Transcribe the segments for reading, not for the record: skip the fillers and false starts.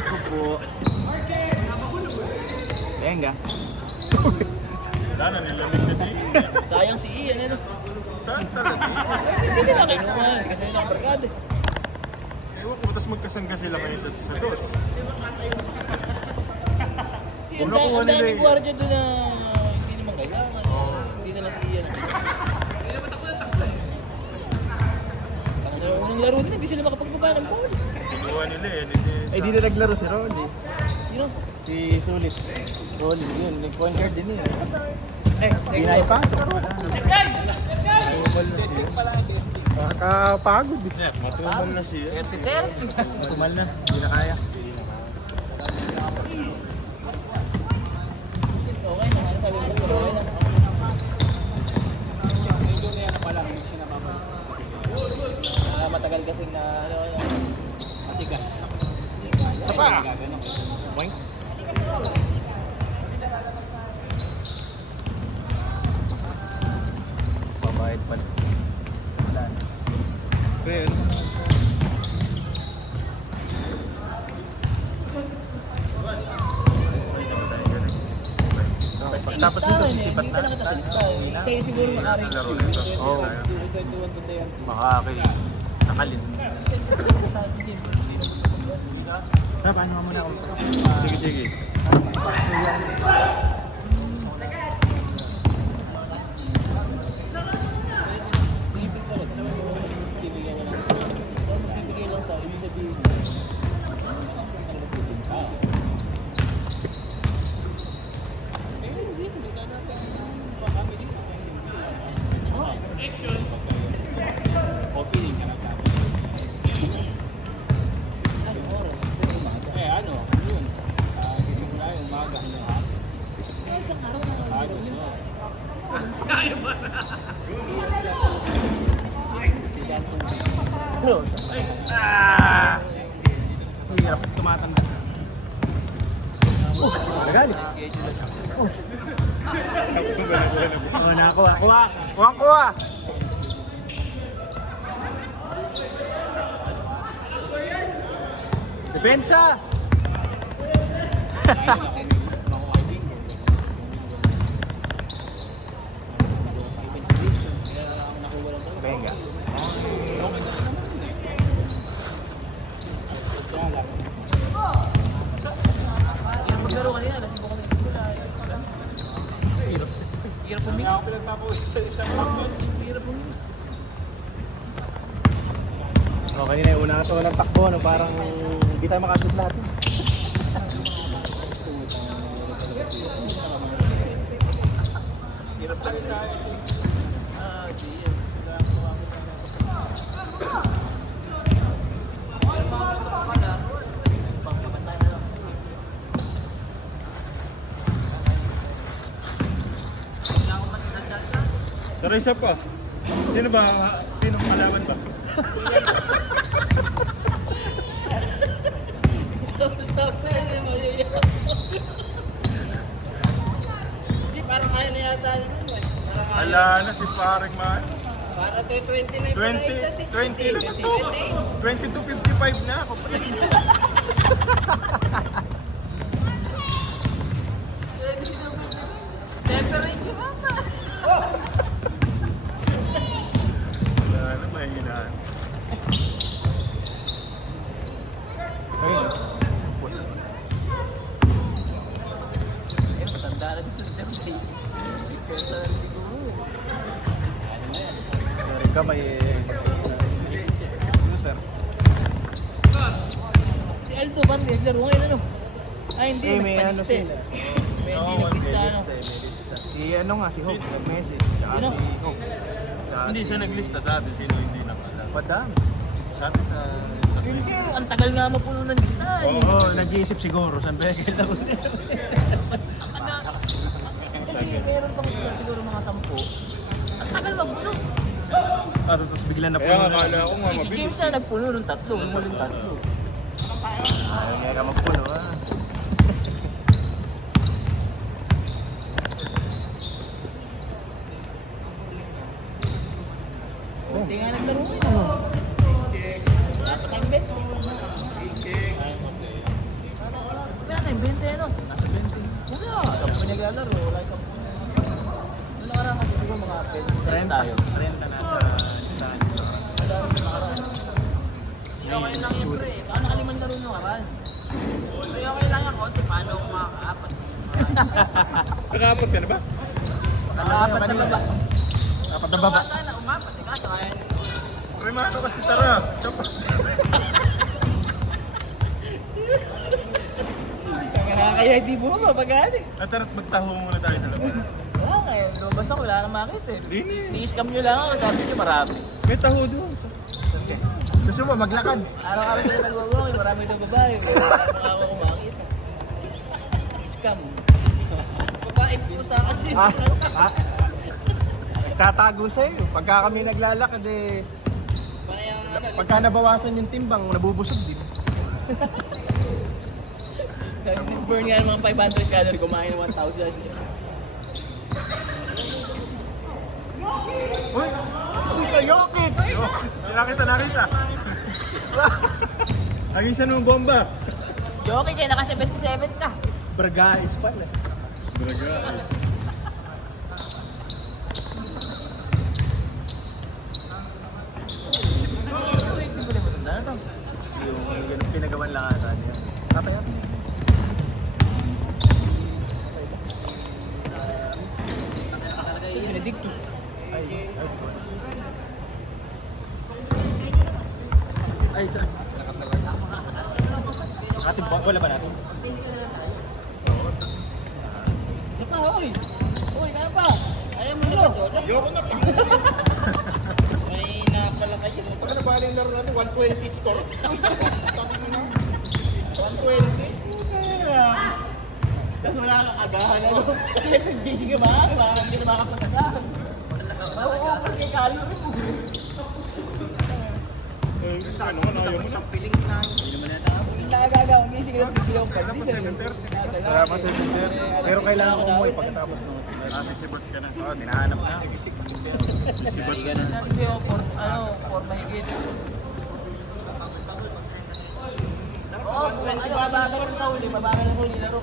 ko po. Venga. Wala na, nilamig na si Ian. Sayang si Ian, ano? Saan talaga? Hindi nila kinuha yun, kasi nila barkada. Ewan ko, tapos magkasangga sila kayo sa dos. Ang daming gwardiya doon na hindi naman kailangan. Hindi na lang si Ian. Nung laro nila, hindi sila makapagbaba ng ball. Kinuha nila eh. Ay, di na naglaro si Rolly. Sino? Si Sulit. Rolly, yun. Nag-point guard din yun. Hindi na ipasok. Tumal na siya. Nakakapagod. Matumal na siya. Tumal na. Hindi na kaya. Okay na, sabi mo ko. Okay na. Matagal kasing na matigas. Ito pa! Boing. Babayad pa. Wala na. Pero, Tapos nito, sisipat na. Kaya siguro makaring laro nito. Oo. Makakay. Sakalin. Paano nga muna ako? sige, sige. Hirap tumatanda. Nagalit. Oh, nakuha. Kuha. Depensa. Venga. Maglaro kanina, lasing ko kanina. Hirap pumingi. Ako pinagpapawi sa isang pagod. Hirap pumingi. Okay na yung unang ito ng takbo, no? Parang hindi tayo makashoot lahat. Hirap tayo sa ayos. Pero isa pa. Sino ba? Sinong kalaban ba? Stop siya, hindi mo yun. Hindi, parang kaya na yata naman. Ala na si Pareng man. Para 29 pa na 22.55 na ako. Separate yung mata. Wala na, mahinginahan. Ayun. Matanda na dito siya. Pesa na siguro. Meron ka may computer. Si Aldo ba? Naglaro ngayon ano? Ay hindi, May ano nagpaniste. sila. Hindi naglista ano. Si ano nga, si Hope, nag-message. Tsaka Sino? si Hope. Tsaka Hindi si- siya naglista sa atin, sino hindi nakala. Padami. Sa atin sa Hindi, ang tagal nga mapuno ng lista eh. Oo, nag-iisip siguro. Saan ba yung kailangan? Kasi meron pang siguro mga 10. Ang tagal magpuno. Tapos bigla na Kaya puno nga kala ko nga Si mabilis. James na nagpuno ng 3, yung muling 3. Ayaw nga ka magpuno, ah. Hindi nga naglaro ngayon. Dapat ang best. yung 20 ano? Nasa 20. Wala. Sampu naglalaro. Wala yung sampu na. Noong nakaraan kasi siguro mga 20 tayo. 30 nasa listahan. Wala rin yung nakaraan. Okay lang yun, pre. Baka nakaliman na rin yung nakaraan. Okay lang yung konti. Paano ako makakaapat? Nakaapat ka na ba? Nakaapat na baba. Apat na baba. Sana umapat. Ikaw, kaya Primano kasi tara. Siya pa. kaya di mo mapagani. Tara't magtaho muna tayo sa labas. Wala nga eh. Lumabas ako, wala nang makita eh. Hindi. I-scam nyo lang ako, sabi nyo marami. May taho doon. Okay. Gusto mo maglakad? Araw-araw sila nag-walk, marami daw babae. Wala ako kumakita. Scam. Babae po sa kasi. Tatago sa'yo. Pagka kami naglalakad eh, pagka nabawasan yung timbang, nabubusog din. Burn nga ng mga 500 calorie, kumain ng 1,000. Uy! Uy ka, Jokic! Nakita. Ang isa ng bomba. Jokic eh, naka 77 ka. Bragais pala. Braga. Hindi ko na matanda na to. Yung ganun pinagawan lang ata niya. Tatay ata. Benedictus. Ay, siya. Ating bola ba natin? Ano pa, oy? Oy, kaya pa? Ayaw mo nilo? Ayoko na. May napala kayo. Pagka nabali ang laro natin, 120 score. Sabi mo na. 120. Tapos wala kang agahan. Ano? Kasi nag-gising ka ba? Parang hindi na makapag-agahan. Oo, kasi calorie mo. Sa ano nga, ayaw mo na. piling na. Hindi naman nata ako. Hindi nakagagaw. Gising ka ng bilang pag. Hindi Salamat, sa'yo. 7:30. Salamat sa Twitter. Pero kailangan ko umuwi pagkatapos ng Nasisibot ka na. Oo, tinahanap na. Sisibot ka Ganun na kasi yung for mahigit. Oo, mabagal sa huli, mabagal sa huli laro.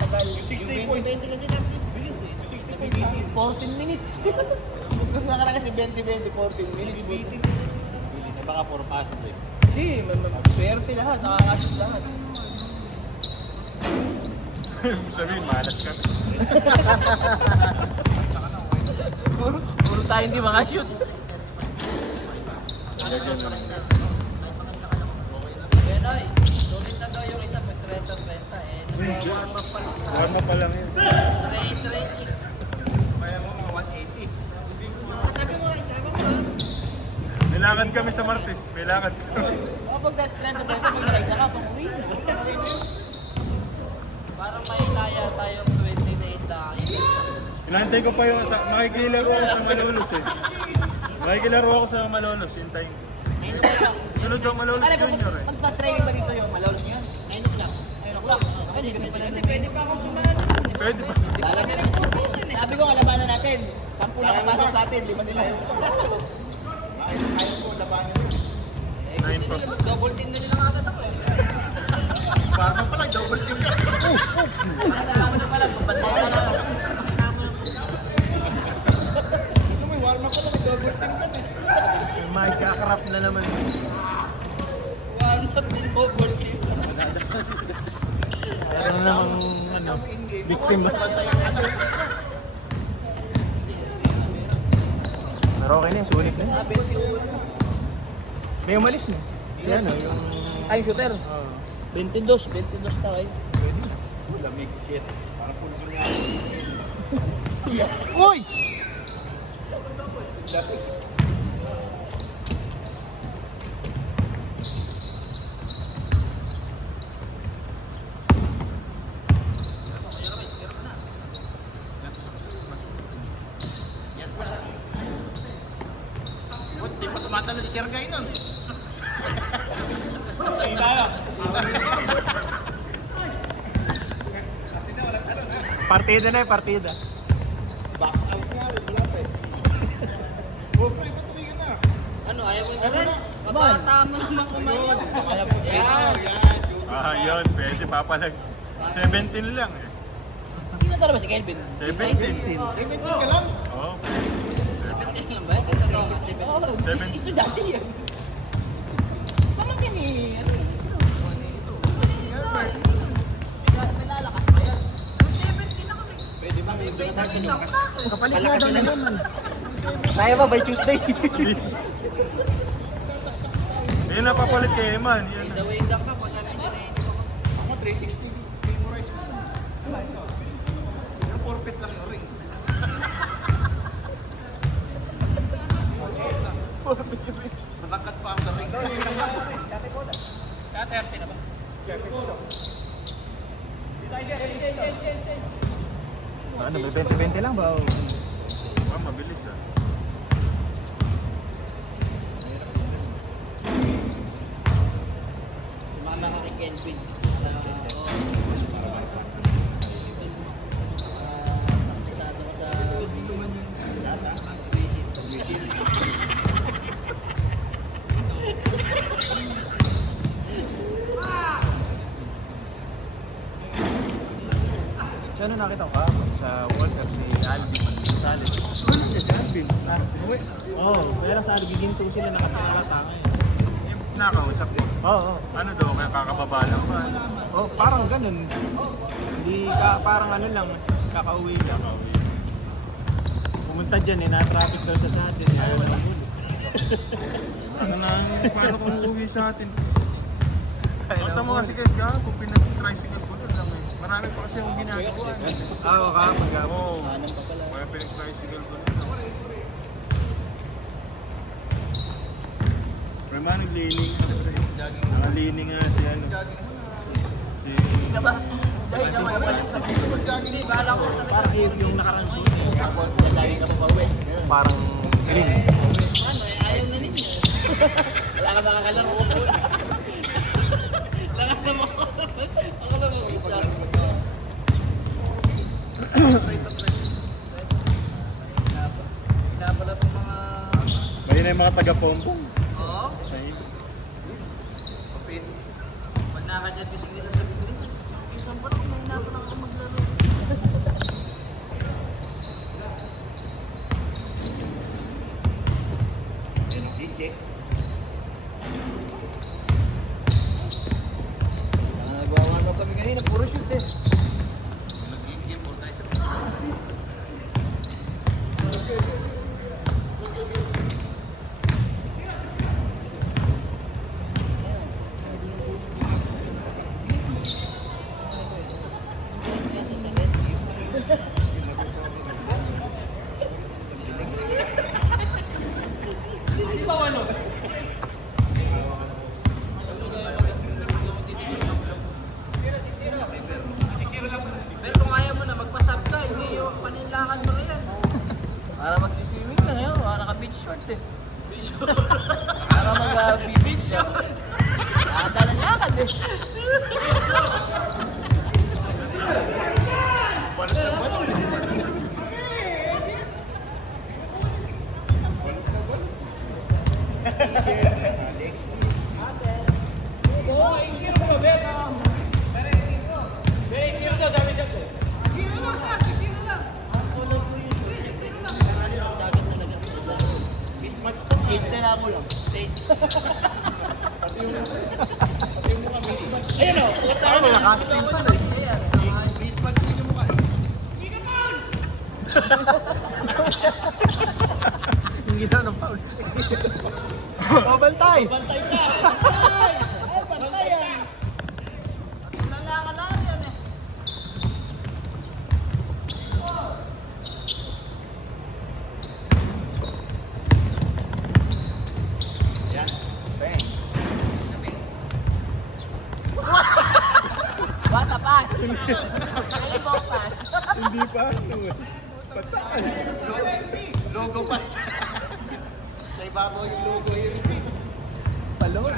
Tagal. 60.90 kasi na. Bilis eh. 14 minutes. Kung nga ka kasi 20-20, 14 minutes. Baka puro passes eh. Hindi, swerte lahat, nakakasip lahat. Sabihin, malas ka. Puro tayo hindi makashoot. Benoy, sulit na daw yung isa, mag-30-30 eh. Nag-warm up pa lang. Warm up pa lang yun. Stretching. Kaya mo mga 180. May lakad kami sa Martes. May lakad kami. Kapag that-30, pag nakaisa ka, pang uwi na. Parang may laya tayong 28 na Inantay ko pa yung makikilaro ako sa Malolos eh. Makikilaro ako sa Malolos, hintay. Sunod yung Malolos Junior eh. Magta-training ba dito yung malolos ngayon? 9 o'clock. 9 o'clock? Pwede pa akong sumali. Pwede ba? Sabi ko, kalabanan natin. 10 na kapasok sa atin, 5 nila. Ayaw ko labanan. 9 pa. Double team na nila agad ako eh. Parang pala, double team ka. Nalaman na pala, pabantay na lang. Gusto mo, warm up pala, double team ka. May kakarap na naman. Warm up din double team. Meron namang ano, victim na. Pero okay na yun, sulit na yun. May umalis na. Yan o, yung... Ay, shooter. 22 tayo. Pwede na. Lamig shit. Parang puno niya. Uy! Hindi pa tumatalo si Sergey nun. Partida na partida. Box out nga, wala pa eh. Oh, pre, ba't tumigil na? Ano, ayaw mo yung tama naman kumain. Alam mo, Ah, yun. Pwede papalag. 17 lang eh. Hindi na talaga si Kelvin. 17. ka lang. Oo. 17 lang ba? Oo. 17. Estudyante yan. Pamangkin eh. May lalakas pa yan. Pwede ba? Kapalit nga daw na naman. Kaya ba by Tuesday? Hindi na papalit kay Eman. Yan na. Ako 360. Memorize mo. Yung forfeit lang yung ring. Matangkat pa ako sa ring. Ka-30 na ba? Ano ba, 20-20 lang ba? Ah, mabilis ah. Sumama ka kay Kelvin. Sa ano nakita ko sa World Cup si Alvin Gonzalez. Si Alvin. Oo, pero sa Giginto sila nakapangalata ngayon. Nakausap ko. Oo. Ano daw, kaya kakababa lang ba? Oh, parang ganun. Hindi ka, parang ano lang, kakauwi lang. Pumunta dyan eh, na-traffic daw siya sa atin. Ayaw na Ano na, paano kung uuwi sa atin? Punta mo kasi guys, kung pinag-tricycle ko doon lang eh. Marami pa kasi yung ginagawa. Oo, kapag Oo, kaya pinag-tricycle ko doon. May mga naglining. Nakalining nga si ano. Si... Ka ba? Hindi, bala ko. parang yung nakarang shoot eh. Tapos, lagi ka pa uwi. Parang green. Ano eh, ayaw na ninyo. Wala ka makakalaro. Lakas na mo. Ang alam mo, isa. Pinapala itong mga... May na yung mga taga-pompong. Oo. Kapit. Pag nakakadyan ko sige sa bilis, isang pa rin, may napala ako maglaro. Nagawa nga kami kanina, puro shoot eh. Nag-game po tayo sa Pero kung ayaw mo na, magpasab ka, hindi yung panilakan mo yan. Para magsiswimming ka ngayon, para naka-beach short eh. Beach short? Para mag-beach short. Nakata na lakad eh. Stage na lang mo lang. Stage. Ayun o. Ano ba, casting pa na eh. Face patch din yung mukha. Yung ginawa ng foul. Oh, bantay! Bantay ka! Bantay! Ay, bantay yan! Lalaka yan eh. Yan. Bang. Bata pass! Ay, ball pass! Hindi pa ano eh. Pataas. Logo pass. Sa ibabaw yung logo yun. Palon.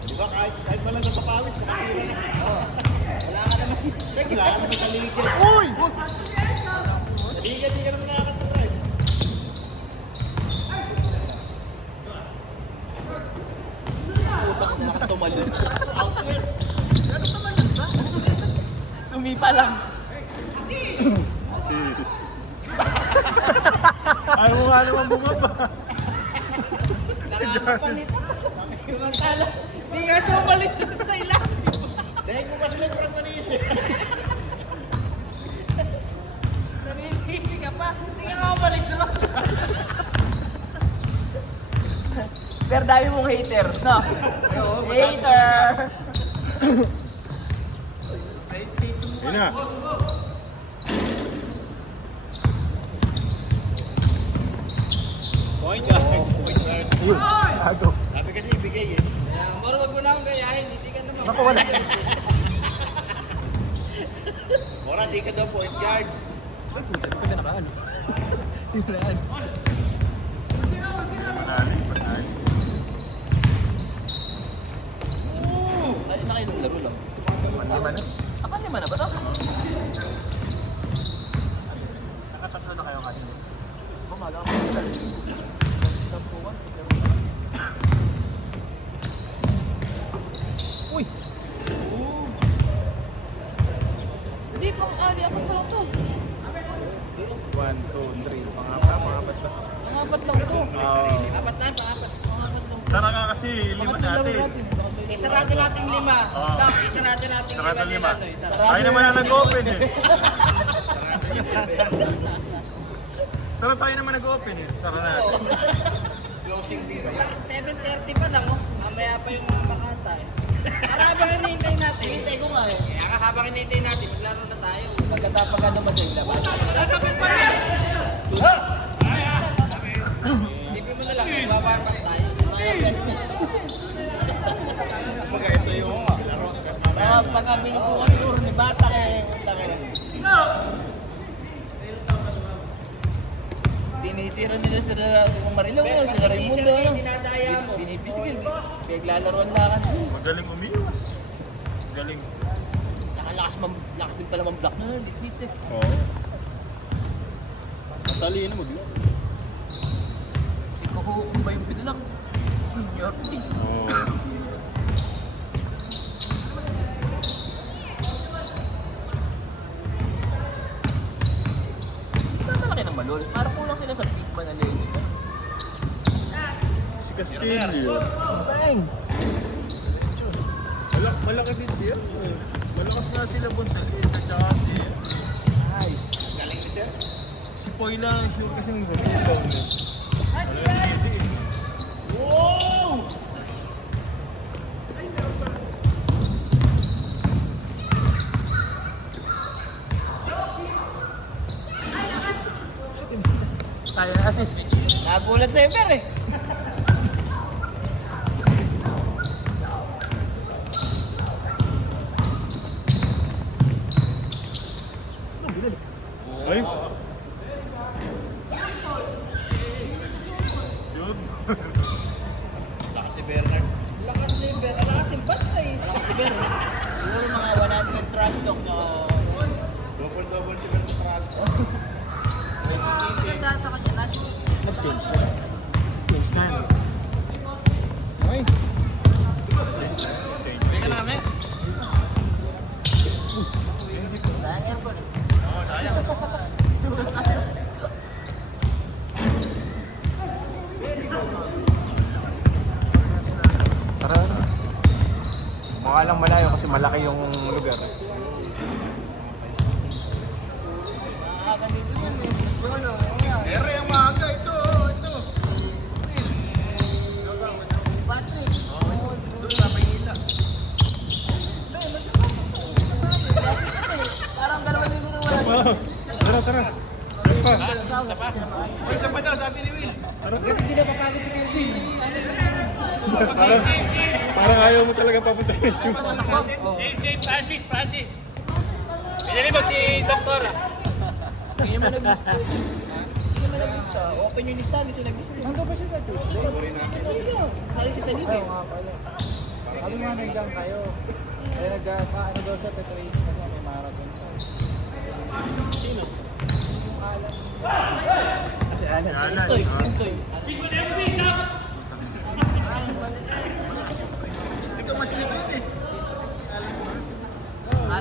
Di ba kahit pala napapawis, makakira na. Wala ka naman. Kailangan naman sa ligid. Uy! Sa ligid, di ka naman nakakatry. Nakatumalon. Outlet. Ano tumalon ba? Sumipa lang. Sis. Ayaw mo nga naman bumaba. Nakakapalit. Samantala, di nga siya umalis na sa ilalim. Dahil ko kasi nag-run manis eh. Nanipisi ka pa. Di ka nga umalis na. Pero dami mong hater, no? Hater! Yun na. Point guard. Point guard. Ayun, gago. Sabi kasi ibigay eh. Moro, wag mo na akong gayahin. Hindi ka naman. Naku, wala. Mora, di ka daw point guard. Ay, puta, di ka nakaano. Di mo na ano. Ay, nakailang laro lang. Lima na. Apa lima na ba to? Nakatatlo na kayo kanina. Bumala ako. Sampuan. Uy! Hindi pang ali, apat lang to. 1, 2, 3. Pangapat ba? Pangapat lang to. Oo. Apat na, pangapat. Pangapat lang. Tara nga kasi, lima natin. Isarado natin lima. Oo. Dok, isarado natin Sarado lima. nila. Tayo naman ang nag-open eh. Tara tayo naman nag-open eh. Sara natin. Closing zero. 7:30 pa lang, oh. Mamaya pa yung mga makanta eh. Para habang hinihintay natin. Hinihintay ko nga eh. Kaya nga habang hinihintay natin, maglaro na tayo. Pagkatapag ano ba sa'yo laban? Kakapit pa rin! Isipin mo na lang, babaan pa rin tayo. Mga practice. Kumbaga ito yung laro. Tapos mamaya. Pag kami po kami puro ni Bata eh. Tinitira nila sa Marilaw, sa Raimundo, ano? Binibisigil, pinaglalaroan lakan. Magaling umiwas. Galing. Lakas din pala mag-block na, lit eh. Oo. Matalino mo din. Si Kuhukong ba yung pidulang? Your please. Oo. Malaki ng malol. Parang kulang sila sa big man na lane. Si Castillo. Bang! Malaki din siya. Malakas nga sila Bonsalit at saka si... Nice. Galing ni sir. Si Poy lang sure kasi ng rebound eh. Hindi eh. Wow! Tayo na assist. Nagulat sa'yo, Per eh. Ay! Shoot! Lakas si Bernard. Lakas ni Per. Lakas ni Bata eh. Lakas si Per eh. Siguro mga 100 trash talk na... Double si Bernard Tras. Ganda sa kanya natin. Nag-change na. Change na. Ay! Teka namin. Sayang aircon eh. Oo, sayang. Tara na. Mukha lang malayo kasi malaki yung lugar. Nakaka dito yan eh. Ano? Pero yung maaga ito. Ito. Patrick. Doon sa Maynila. Parang 2 minuto wala. Tara, tara! Sapa! Isa pa. May isa pa daw, sabi ni Will. Kasi hindi na papagod si Kelvin. Parang ayaw mo talaga papunta yung juice. Francis. Pinili mo si Doktor. Hindi naman nag-lista. Hindi naman nag-lista. Open yung lista, hindi siya nag-lista. Nandun pa siya sa Tuesday? Sali siya sa Ay, libre. nga pala. Sabi nga nagdang kayo. Kaya nag-ano daw siya, pe-training kasi may marathon siya. Sino? Yung alam. Kasi alam. Alan. Toy.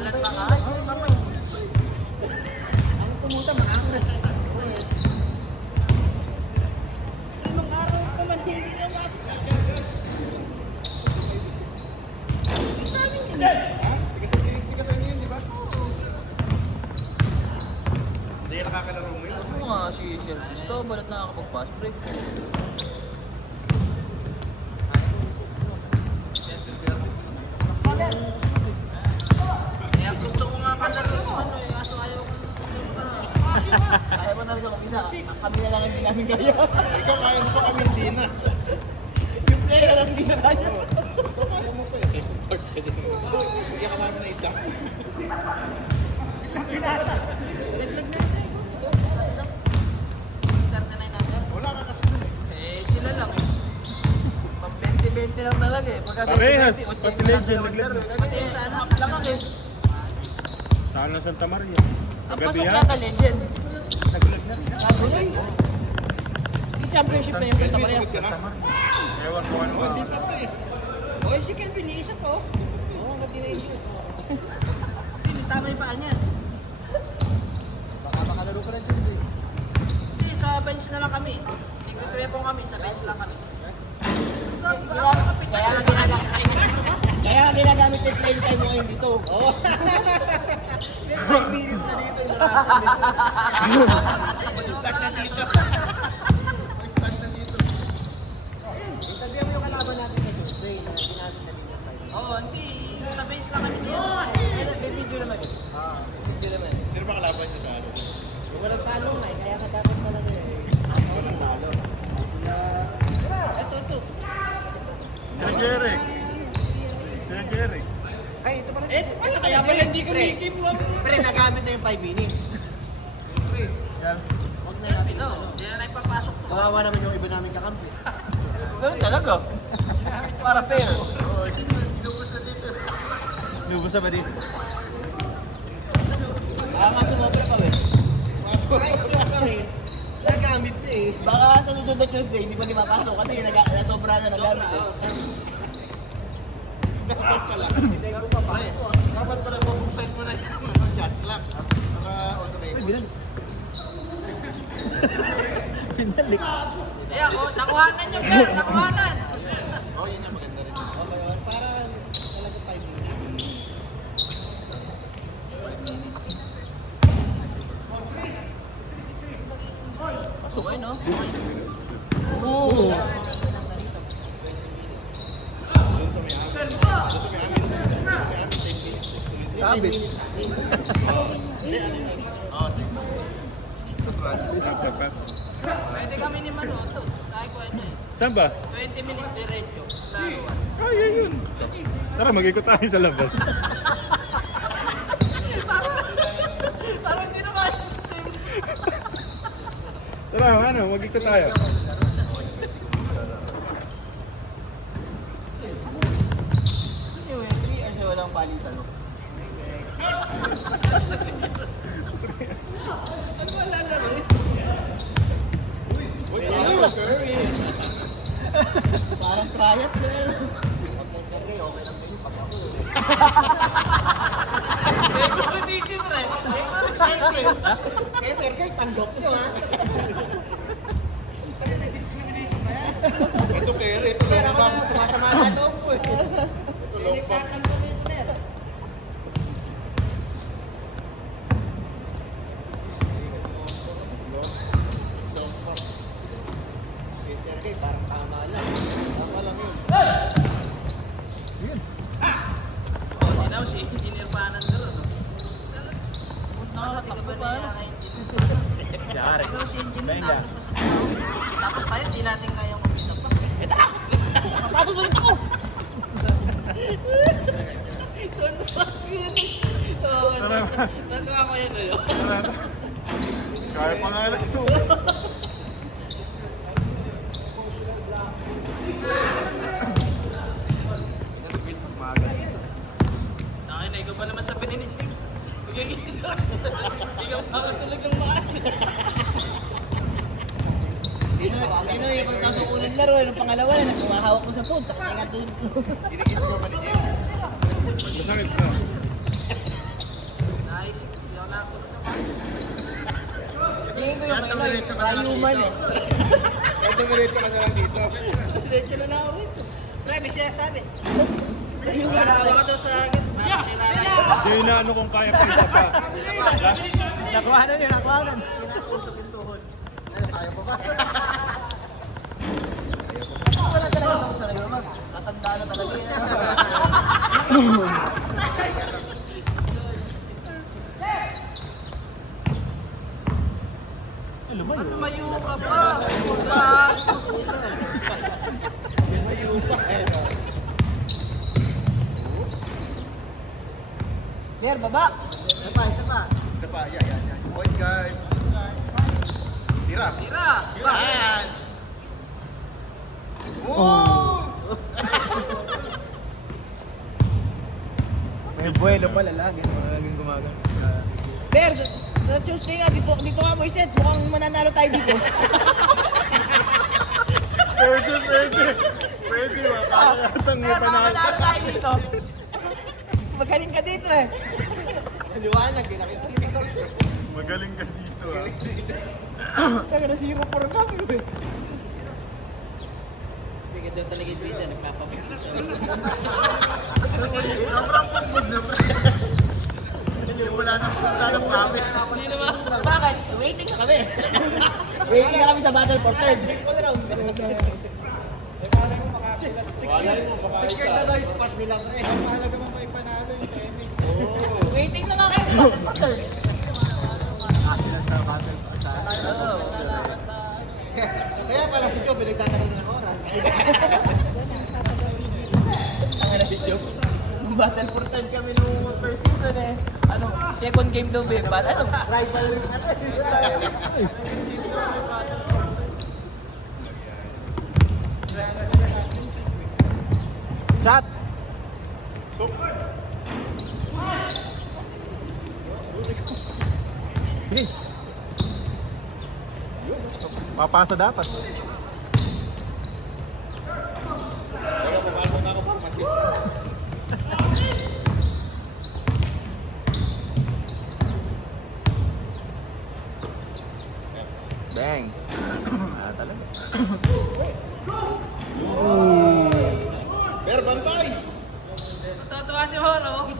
Balat bakas. Ang tumuta, maangas. Anong araw pa man hindi na mapit sa Tigasan niyo yun, di ba? Hindi yan nakakalaro mo yun. Ano nga si Sir Cristo, balat nakakapag-fast break. Kaya gusto ko nga kalaro sa ano eh, kaso ayaw ko. Kaya mo talaga mag-isa, kami na lang hindi namin kaya. Ikaw, kaya mo pa kami hindi na. Yung player ang hindi na kaya. Kaya mo pa eh. Hindi ka namin na isa. Wala ka kasi dun eh. Eh, sila lang. Pag 20-20 lang talaga eh. Pagka Parehas, 20-20, pati legend, naglaro. Kasi sa ano, lang eh. Saan ng Santa Maria? Ang Gabi pasok ha? yata legend. Nagulat na. Nagulat. Yung championship na yung Santa Maria. Ka na? Ewan ko ano Oh, ka. hindi pa pa eh. Oy, si Ken Pinisa to. Oo, ba't di na-injure? Tama yung paa niya. Baka makalaro ka na dyan eh. Hindi, sa bench na lang kami. Secret weapon kami, sa bench lang kami. Kaya nga ginagamit yung playing time mo ngayon dito. Oo. 5 minutes na dito yung narasan eh. Mag-start na dito. Mag-start na dito. Sabihan mo yung kalaban natin na Tuesday na ginamit na dito. Oo, hindi. Sa bench lang kami dito. May video naman eh. Video naman. Sino ba kalaban niyo sa ano? Walang talo na eh, kaya ka dapat talaga eh. Walang talo. Ito. Sir Jeric. Sir Jeric. Ay, ito pala. Ano kaya pala hindi ko nakikip mo? Pre, nagamit na yung 5 minutes. Huwag na natin. Hindi na ipapasok to. Kawawa naman yung iba namin kakampi. Ganun talaga. Para fair. Lubos na ba dito? Nga sumobra pa eh. Nagamit na eh. Baka sa susunod na Tuesday, hindi pa di mapasok kasi nasobra na ng gamit eh. Dapat pala. Hindi ko pa pare. Dapat pala bubuksan mo na yung shot clock. Para on record. Pinalik. Eh ako, nakuhanan yung fair, nakuhanan. Oh, yun yung maganda rin. Para talaga 5 minutes. Pasok kayo no? Oo. Sabi. Pwede kami ni Manoto. Kahit ko ano eh. Saan ba? 20 minutes diretso. Laruan. Kaya yun. Tara, mag-ikot tayo sa labas. Parang hindi naman. Tara, ano, mag-ikot tayo. Yung 3 hours walang palitan. No? Ano ba lalaro eh? Uy, ano Curry? Parang triat na yun. Okay lang sa'yo pag ako. Recognition rin. Recognition. Eh, sir, kahit tanggap nyo ha. Ito kaya, ito Sir, lang ako na sumasama sa loob ko eh. Ito lang pa. Parang tama lang. Tama lang yun. Oh, you know, si Engineer Panan doon. Nakakatakbo pa. Yari. Pero si Engineer Venga. tapos tayo, di natin kayang umpisa pa. Ito na! Nakapatos ulit ako! Natuwa ko yun eh. Tara. Kaya pa nga lang ito. Nakin na, ikaw pa naman sabi ni James. Ikaw pa ka talagang maaari. Sino yung pagkasukunan laro, yung pangalawa na nagkumahawak mo sa phone, sakit nga doon. Ginigis ko pa ni James. Masakit ka. Tingin ko yung kayo, human eh. Dumiretso ka na lang dito. Diretso na lang ako ito. Pre, may sinasabi. Wala ka daw sa akin. Hindi na ano kung kaya pa isa pa. Nakuha na yun, nakuha na. Kinakusok yung tuhod. Ayaw mo ba? Wala talaga ako sa nagawag. Natanda na talaga yan. Lumayo ka pa. Lumayo pa. Mer, baba. Isa pa, isa pa. Isa pa, yan. Point guard. Tira. Tira. Yan. Oh! May buwelo pala lagi. Laging gumagano. Mer, sa Tuesday nga, dito ka Moiset. Mukhang mananalo tayo dito. Pwede ba? Kaya yatang Mer, mananalo tayo dito. Magaling ka dito eh. Liwanag, di nakikita ko. Magaling ka dito ah. Taga na 0-4 kami eh. Bigyan daw talaga yung bida, nagpapamigil siya. Sobrang pagod na ba? Wala na kami. Sino ba? Bakit? Waiting na kami. Waiting na kami sa battle for third. Secure na daw yung spot nila pre. Waiting na kami sa battle for third. Sila sa battles sa Kaya pala si Joe, pinagtatanong ng oras. Ang na si Joe. Nung battle for third kami nung first season eh. Ano, second game daw ba? Ano? Rivalry na to. shot. Sige. Papasa dapat. Kaya pumasok na ako pumasit. Bang. Talaga. Pero bantay! Tatawa si Horo.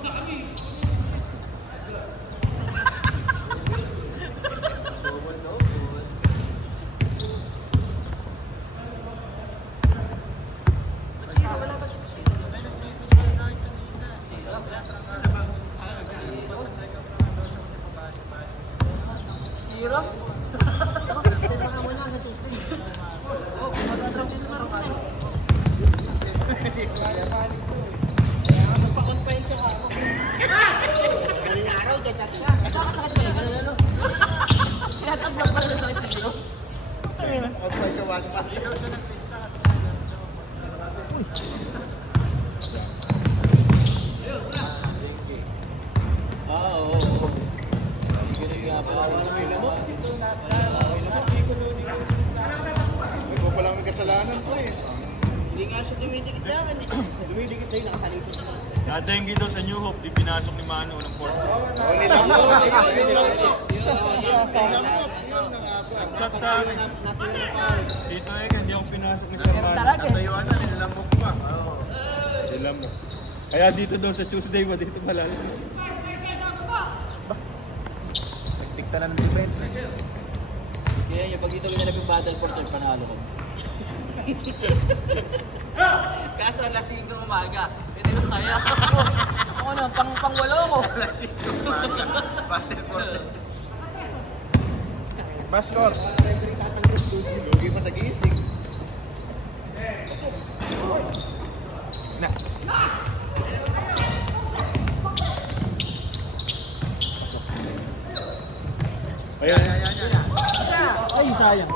Zero? Baka mo na sa Tuesday. Nagpa-confine siya ako. Galing araw, chat ka. Nakakasakit ba yung gano'n ano? Tinatablang pala na sakit sa gano'n. Outside ka one pa. Oo. Ikaw pa lang may kasalanan po eh. Hindi nga siya dumidikit sa akin eh. Dumidikit sa'yo, nakasalito siya. Nadenggi daw sa New Hope, di pinasok ni Manu ng 4. Oh, nilamok. Chat sa akin. Natira pa. Dito eh, hindi ako pinasok ni Sir Manu. Talaga eh. Natayuan na, nilamok pa. Alam mo. Kaya dito daw sa Tuesday ko, dito pala. Nagtikta na ng defense. Kaya yung pag dito ginanap yung battle for third, panalo ko. Kaso alas 5 ng umaga, hindi ko kaya. Ako na, pang-walo ko. Basket. Referee tatanggal studio. Lugi pa sa gising. Na. Ayan. Ay, sayang.